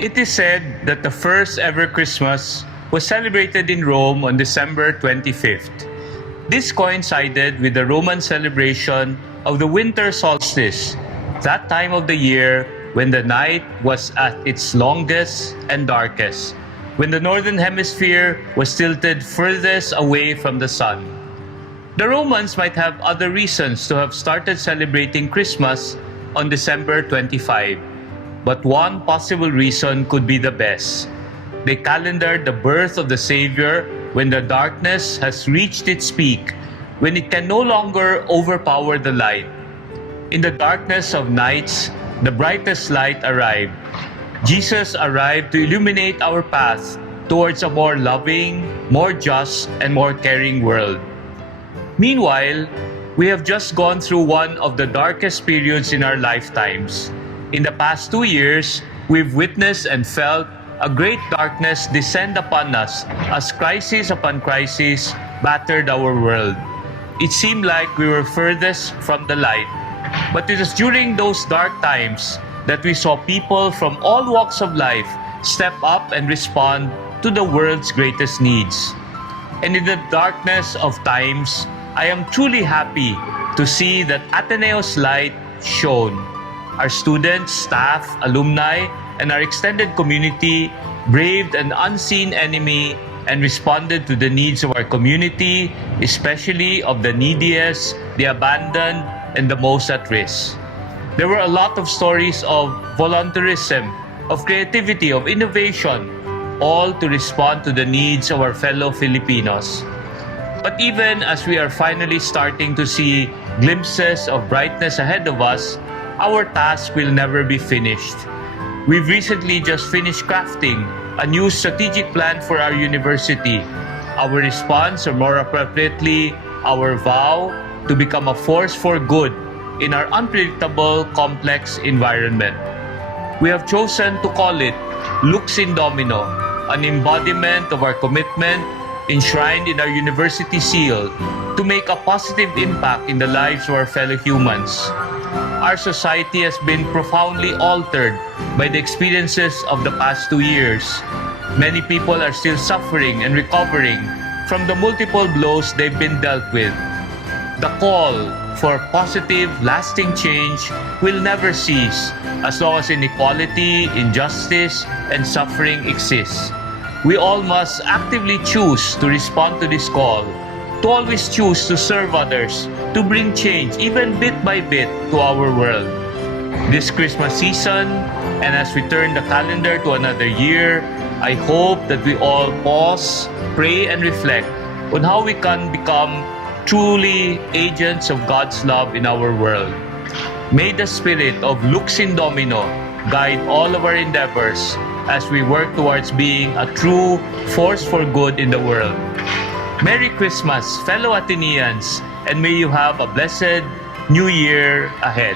It is said that the first ever Christmas was celebrated in Rome on December 25th. This coincided with the Roman celebration of the winter solstice, that time of the year when the night was at its longest and darkest, when the northern hemisphere was tilted furthest away from the sun. The Romans might have other reasons to have started celebrating Christmas on December 25, but one possible reason could be the best. They calendared the birth of the Savior when the darkness has reached its peak, when it can no longer overpower the light. In the darkness of nights, the brightest light arrived. Jesus arrived to illuminate our path towards a more loving, more just, and more caring world. Meanwhile, we have just gone through one of the darkest periods in our lifetimes. In the past 2 years, we've witnessed and felt a great darkness descend upon us as crisis upon crisis battered our world. It seemed like we were furthest from the light, but it was during those dark times that we saw people from all walks of life step up and respond to the world's greatest needs. And in the darkness of times, I am truly happy to see that Ateneo's light shone. Our students, staff, alumni, and our extended community braved an unseen enemy and responded to the needs of our community, especially of the neediest, the abandoned, and the most at risk. There were a lot of stories of volunteerism, of creativity, of innovation, all to respond to the needs of our fellow Filipinos. But even as we are finally starting to see glimpses of brightness ahead of us, our task will never be finished. We've recently just finished crafting a new strategic plan for our university. Our response, or more appropriately, our vow to become a force for good in our unpredictable, complex environment. We have chosen to call it Lux in Domino, an embodiment of our commitment enshrined in our university seal to make a positive impact in the lives of our fellow humans. Our society has been profoundly altered by the experiences of the past 2 years. Many people are still suffering and recovering from the multiple blows they've been dealt with. The call for positive, lasting change will never cease as long as inequality, injustice, and suffering exists. We all must actively choose to respond to this call, to always choose to serve others, to bring change, even bit by bit, to our world. This Christmas season, and as we turn the calendar to another year, I hope that we all pause, pray, and reflect on how we can become truly agents of God's love in our world. May the spirit of Lux in Domino guide all of our endeavors as we work towards being a true force for good in the world. Merry Christmas, fellow Ateneans, and may you have a blessed New Year ahead.